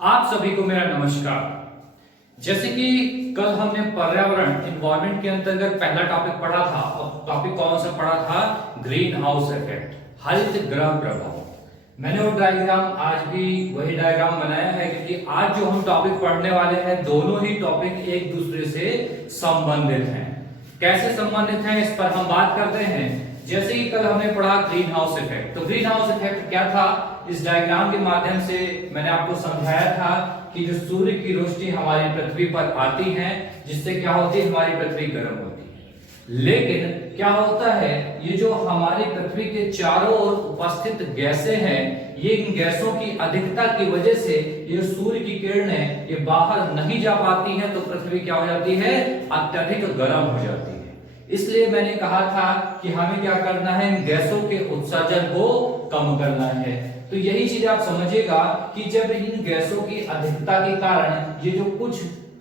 आप सभी को मेरा नमस्कार। जैसे कि कल हमने पर्यावरण इन्वायरमेंट के अंतर्गत पहला टॉपिक पढ़ा था और टॉपिक कौन सा पढ़ा था? ग्रीन हाउस इफेक्ट, हरित गृह प्रभाव। मैंने वो डायग्राम आज भी वही डायग्राम बनाया है क्योंकि आज जो हम टॉपिक पढ़ने वाले हैं दोनों ही टॉपिक एक दूसरे से संबंधित हैं। कैसे संबंधित हैं इस पर हम बात करते हैं। जैसे कि कल हमने पढ़ा ग्रीन हाउस इफेक्ट, तो ग्रीन हाउस इफेक्ट क्या था? इस डायग्राम के माध्यम से मैंने आपको समझाया था कि जो सूर्य की रोशनी हमारी पृथ्वी पर आती है जिससे क्या होती है, हमारी पृथ्वी गर्म होती है। लेकिन क्या होता है, ये जो हमारी पृथ्वी के चारों ओर उपस्थित गैसें हैं, ये इन गैसों की अधिकता की वजह से ये सूर्य की किरणें ये बाहर नहीं जा पाती हैं, तो पृथ्वी क्या हो जाती है? अत्यधिक गर्म हो जाती है। इसलिए मैंने कहा था कि हमें क्या करना है, इन गैसों के उत्सर्जन को कम करना है। तो यही चीज आप समझिएगा कि जब इन गैसों की अधिकता के कारण ये जो कुछ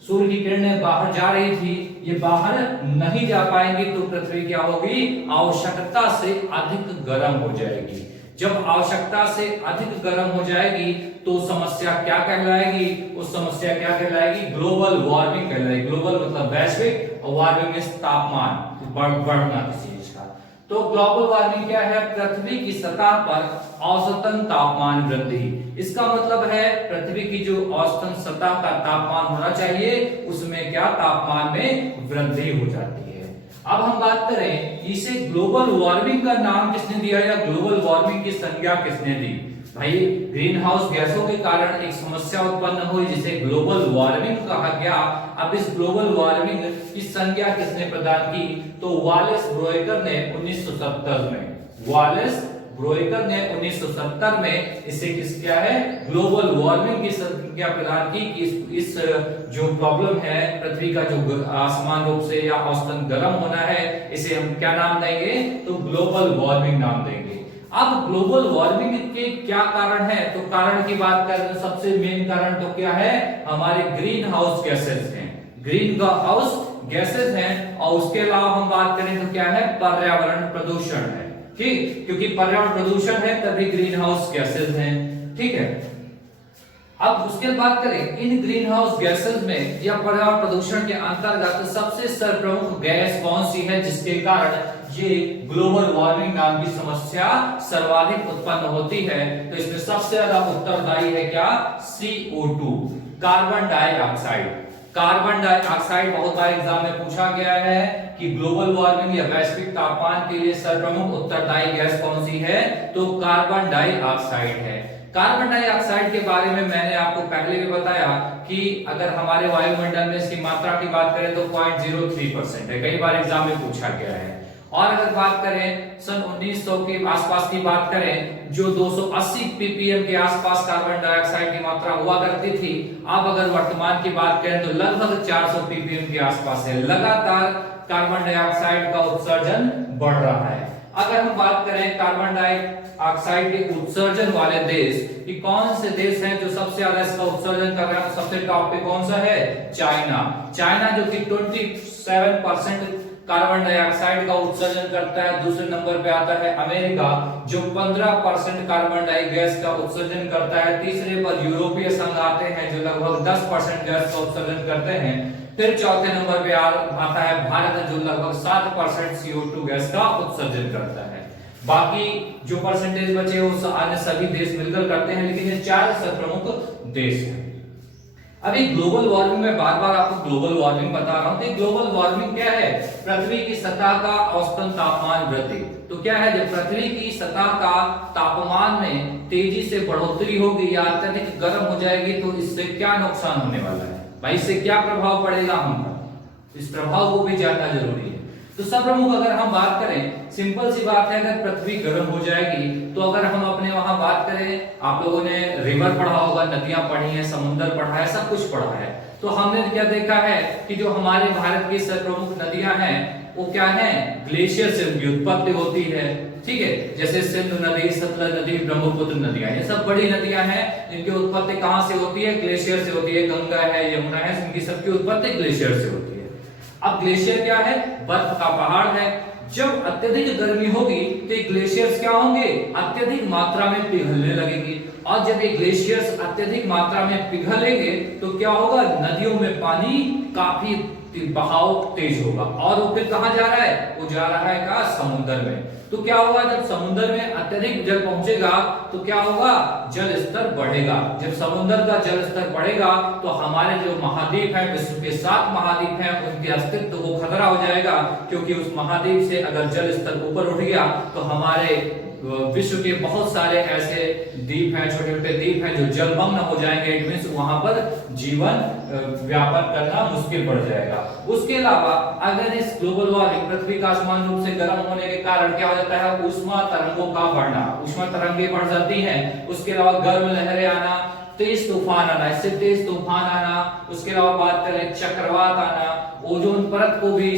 सूर्य की किरणें बाहर जा रही थी, ये बाहर नहीं जा पाएंगी, तो पृथ्वी क्या होगी? आवश्यकता से अधिक गर्म हो जाएगी। जब आवश्यकता से अधिक गर्म हो जाएगी तो समस्या क्या कहलाएगी? उस समस्या क्या कहलाएगी? ग्लोबल वार्मिंग कहलाएगी। ग्लोबल मतलब वैश्विक और वार्मिंग में तापमान बढ़ना किसी चीज का। तो ग्लोबल वार्मिंग क्या है? पृथ्वी की सतह पर औसतन तापमान वृद्धि। इसका मतलब है पृथ्वी की जो औसतन सतह का तापमान होना चाहिए उसमें क्या तापमान में वृद्धि हो जाती है। अब हम बात करें इसे ग्लोबल वार्मिंग का नाम किसने दिया या ग्लोबल वार्मिंग की संज्ञा किसने दी? भाई ग्रीन हाउस गैसों के कारण एक समस्या उत्पन्न हुई जिसे ग्लोबल वार्मिंग कहा गया। अब इस ग्लोबल वार्मिंग की संज्ञा किसने प्रदान की? तो वालेस ब्रोइकर ने 1970 में, वालेस ब्रोइकर ने 1970 में इसे किस क्या है? ग्लोबल वार्मिंग की संज्ञा प्रदान की कि इस जो प्रॉब्लम है पृथ्वी का जो आसमान रूप से या औसतन गर्म होना है, इसे हम क्या नाम देंगे? तो ग्लोबल वार्मिंग नाम देंगे। अब ग्लोबल वार्मिंग के क्या कारण है? तो कारण की बात करें तो सबसे मेन कारण तो क्या है? हमारे ग्रीन हाउस गैसेस हैं, ग्रीन हाउस गैसेस हैं। और उसके अलावा हम बात करें तो क्या है? पर्यावरण प्रदूषण है। ठीक, क्योंकि पर्यावरण प्रदूषण है तभी ग्रीन हाउस गैसेस हैं। ठीक है, अब उसके बात करें इन ग्रीन हाउस गैसेस में या पर्यावरण प्रदूषण के अंतर्गत सबसे सर्वप्रमुख गैस कौन सी है जिसके कारण ये ग्लोबल वार्मिंग नाम की समस्या सर्वाधिक उत्पन्न होती है? तो इसमें सबसे ज्यादा उत्तरदायी है क्या? CO2, carbon dioxide. Carbon dioxide बहुत बार एग्जाम में पूछा गया है कि ग्लोबल वार्मिंग या वैश्विक तापमान के लिए सर्वप्रमुख उत्तरदायी गैस कौन सी है? तो कार्बन डाइऑक्साइड है। कार्बन डाइऑक्साइड के बारे में मैंने आपको पहले भी बताया कि अगर हमारे वायुमंडल में इसकी मात्रा की बात करें तो 0.03% है, कई बार एग्जाम में पूछा गया है। और अगर बात करें सन 1900 के आसपास की बात करें, जो 280 ppm के आसपास कार्बन डाइऑक्साइड की मात्रा हुआ करती थी, अब अगर वर्तमान की बात करें तो लगभग 400 ppm के आसपास है। लगातार कार्बन डाइऑक्साइड का उत्सर्जन बढ़ रहा है। अगर हम बात करें कार्बन डाइऑक्साइड के उत्सर्जन वाले देश कि कौन से देश हैं जो सबसे ज्यादा इसका उत्सर्जन कर रहे हैं, तो सबसे टॉप पे कौन सा है? चाइना। चाइना जो कि 27% कार्बन डाइऑक्साइड का उत्सर्जन करता है। दूसरे नंबर पे आता है अमेरिका जो 15% कार्बन डाई गैस का उत्सर्जन करता है। तीसरे पर यूरोपीय संघ आते हैं जो लगभग 10% गैस का उत्सर्जन करते हैं। फिर चौथे नंबर पे आता है भारत जो लगभग 7% CO2 गैस का उत्सर्जन करता है। बाकी जो परसेंटेज बचे वो अन्य सभी देश मिलकर करते हैं, लेकिन ये 4 प्रमुख देश हैं। अभी ग्लोबल वार्मिंग में बार बार आपको ग्लोबल वार्मिंग बता रहा हूं। ग्लोबल वार्मिंग क्या है? पृथ्वी की सतह का औसतन तापमान वृद्धि। तो क्या है, जब पृथ्वी की सतह का तापमान में तेजी से बढ़ोतरी होगी या अत्यधिक गर्म हो जाएगी तो इससे क्या नुकसान होने वाला है? भाई इससे क्या प्रभाव पड़ेगा हम पर? इस प्रभाव को भी जानना जरूरी है। तो सब प्रमुख अगर हम बात करें, सिंपल सी बात है, अगर पृथ्वी गर्म हो जाएगी तो अगर हम अपने वहां बात करें, आप लोगों ने रिवर पढ़ा होगा, नदियां पढ़ी हैं, समुद्र पढ़ा है, सब कुछ पढ़ा है। तो हमने क्या देखा है कि जो हमारे भारत की सर्वप्रमुख नदियां हैं वो क्या है? ग्लेशियर से उनकी उत्पत्ति होती है। ठीक है, जैसे सिंधु नदी, सतलज नदी, ब्रह्मपुत्र नदियां, ये सब बड़ी नदियां हैं जिनकी उत्पत्ति कहां से होती है? ग्लेशियर से होती है। गंगा है, यमुना है, इनकी सबकी उत्पत्ति ग्लेशियर से होती है। अब ग्लेशियर क्या है? बर्फ का पहाड़ है। जब अत्यधिक गर्मी होगी तो ग्लेशियर्स क्या होंगे? अत्यधिक मात्रा में पिघलने लगेंगे और जब ये ग्लेशियर्स अत्यधिक मात्रा में पिघलेंगे तो क्या होगा, नदियों में पानी काफी बहाव तेज होगा और वो फिर कहां जा रहा है, वो जा रहा है कहां, समुद्र में। तो क्या होगा, जब समुद्र में अत्यधिक जल पहुंचेगा तो क्या होगा, जल स्तर बढ़ेगा। जब समुद्र का जल स्तर बढ़ेगा तो हमारे जो महाद्वीप हैं, विश्व के 7 महाद्वीप हैं, उनके अस्तित्व को खतरा हो जाएगा, क्योंकि उस महाद्वीप से अगर जल स्तर ऊपर उठ गया तो हमारे विश्व के बहुत सारे ऐसे द्वीप हैं, छोटे छोटे द्वीप हैं जो जलमग्न हो जाएंगे। इट मींस वहां पर जीवन व्यापक करना मुश्किल पड़ जाएगा। उसके अलावा अगर इस ग्लोबल वार्मिंग, पृथ्वी का आसमान रूप से गर्म होने के कारण क्या हो जाता है, ऊष्मा तरंगों का बढ़ना, ऊष्मा तरंगें बढ़ जाती हैं। उसके अलावा गर्म लहरें आना, तेज तूफान आना, इससे तेज तूफान आना। उसके अलावा बात करें चक्रवात आना, ओजोन परत को भी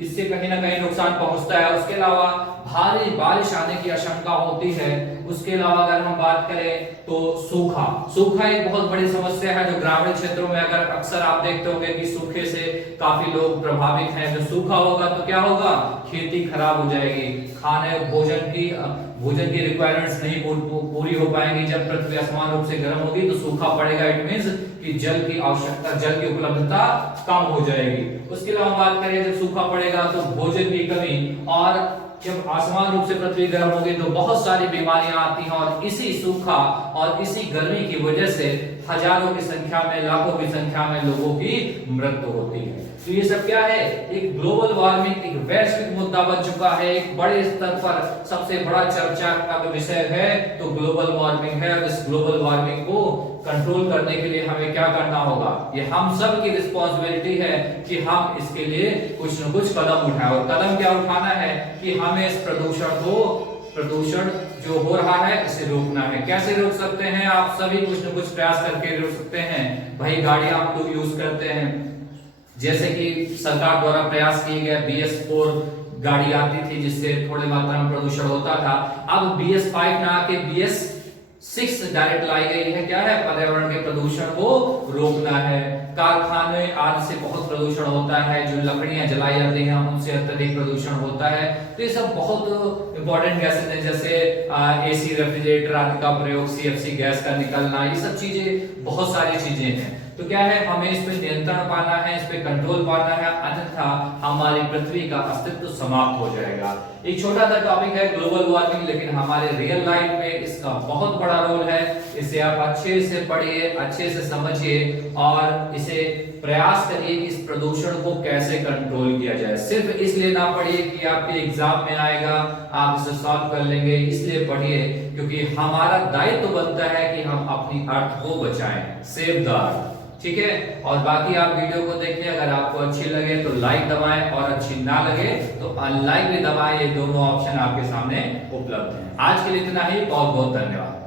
इससे कहीं ना कहीं नुकसान पहुंचता है। उसके अलावा भारी बारिश आने की आशंका होती है। उसके अलावा अगर हम बात करें तो सूखा एक बहुत बड़ी समस्या है जो ग्रामीण क्षेत्रों में अगर अक्सर आप देखते होंगे कि सूखे से काफी लोग प्रभावित हैं। जो सूखा होगा तो क्या होगा, खेती खराब हो जाएगी, खाने भोजन की रिक्वायरमेंट्स नहीं पूरी हो पाएंगी। जब पृथ्वी आसमान रूप से गर्म होगी तो सूखा पड़ेगा। इट मींस कि जल की आवश्यकता, जल की उपलब्धता कम हो जाएगी। उसके अलावा बात करें जब सूखा पड़ेगा तो भोजन की कमी, और जब आसमान रूप से पृथ्वी गर्म होगी तो बहुत सारी बीमारियां आती हैं। और इसी सूखा और इसी गर्मी की वजह से हजारों की संख्या में, लाखों की संख्या में लोगों की मृत्यु होती है। तो ये सब क्या है, एक ग्लोबल वार्मिंग एक वैश्विक मुद्दा बन चुका है। एक बड़े स्तर पर सबसे बड़ा चर्चा का विषय है तो ग्लोबल वार्मिंग है। इस ग्लोबल वार्मिंग को कंट्रोल करने के लिए हमें क्या करना होगा, ये हम सब की रिस्पॉन्सिबिलिटी है कि हम इसके लिए कुछ न कुछ कदम उठाएं। और कदम क्या उठाना है कि हमें इस प्रदूषण जो हो रहा है इसे रोकना है। कैसे रोक सकते हैं, आप सभी कुछ न कुछ प्रयास करके रोक सकते हैं। भाई गाड़ी आप लोग यूज करते हैं, जैसे कि सरकार द्वारा प्रयास किए गए BS4 गाड़ी आती थी जिससे थोड़ी मात्रा में प्रदूषण होता था। अब BS5 ना आके BS6 डायरेक्ट लाई गई है। क्या है, पर्यावरण के प्रदूषण को रोकना है। कारखाने आदि से बहुत प्रदूषण होता है, जो लकड़ियां जलाई जाती हैं उनसे अत्यधिक प्रदूषण होता है। तो ये सब बहुत इंपॉर्टेंट गैसेज हैं, जैसे AC रेफ्रिजरेटर आदि का प्रयोग, CFC गैस का निकलना, ये सब चीजें बहुत सारी चीजें हैं। तो क्या है, हमें इस पे नियंत्रण पाना है, इस पे कंट्रोल पाना है, अन्यथा हमारी पृथ्वी का अस्तित्व समाप्त हो जाएगा। एक छोटा सा टॉपिक है ग्लोबल वार्मिंग, लेकिन हमारे रियल लाइफ में इसका बहुत बड़ा रोल है। इसे आप अच्छे से पढ़िए, अच्छे से समझिए और इसे प्रयास करिए कि इस प्रदूषण को कैसे कंट्रोल किया जाए। सिर्फ इसलिए ना पढ़िए कि आपके एग्जाम में आएगा, आप इसे सॉल्व कर लेंगे, इसलिए पढ़िए क्योंकि हमारा दायित्व बनता है कि हम अपनी अर्थ को बचाएं, सेव द अर्थ। ठीक है, और बाकी आप वीडियो को देखिए, अगर आपको अच्छी लगे तो लाइक दबाएं और अच्छी ना लगे तो अनलाइक भी दबाएं। ये दोनों ऑप्शन आपके सामने उपलब्ध हैं। आज के लिए इतना ही, बहुत बहुत धन्यवाद।